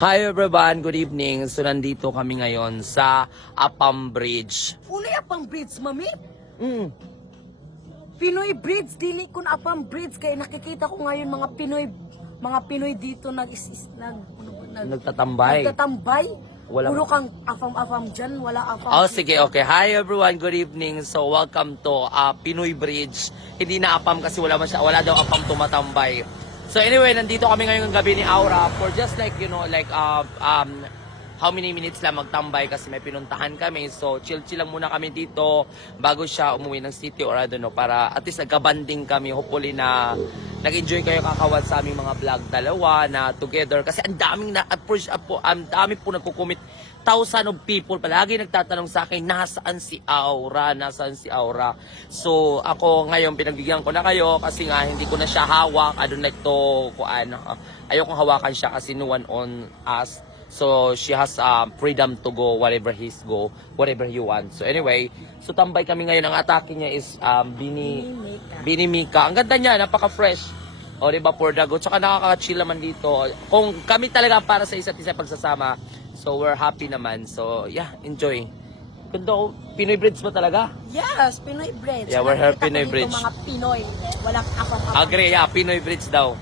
Hi everyone, good evening. So nandito kami ngayon sa Apam Bridge. Unay apang bridge, mami? Mm. Pinoy bridge, dili kun apang bridge kay nakikita ko ngayon mga Pinoy dito Nagtatambay. nagtatambay. Wala- Puro kang afam dyan, wala afam. Oh, sige, okay. Hi everyone, good evening. So welcome to Pinoy Bridge. Hindi na Apam kasi wala daw Apam tumatambay. So anyway, nandito kami ngayong gabi ni Aura for just like, you know, like how many minutes lang magtambay kasi may pinuntahan kami. So chill-chill lang muna kami dito bago siya umuwi ng city or I don't know, para at least nagka-banding kami. Hopefully na nag-enjoy kayo kakawat sa aming mga vlog dalawa na together kasi ang daming na-approach po, ang dami po nagko-commit. Thousands of people palagi nagtatanong sa akin, nasaan si Aura? Nasaan si Aura? So, ako ngayon pinagbigyan ko na kayo kasi nga hindi ko na siya hawak. I don't like to, ayokong hawakan siya kasi no one on us. So, she has freedom to go wherever whatever he wants. So, anyway, so tambay kami ngayon. Ang atake niya is Bini Mika. Ang ganda niya, napaka-fresh. O, diba, for the go. Tsaka nakaka-chill naman dito. Kung kami talaga para sa isa't isa pagsasama, so we're happy naman. So, yeah, enjoy. Kundo, Pinoy Bridge ba talaga? Yes, Pinoy bridge. Yeah, we're here, Nakita ko Pinoy dito bridge. Mga Pinoy, walang afam. Agree, yeah, Pinoy Bridge daw.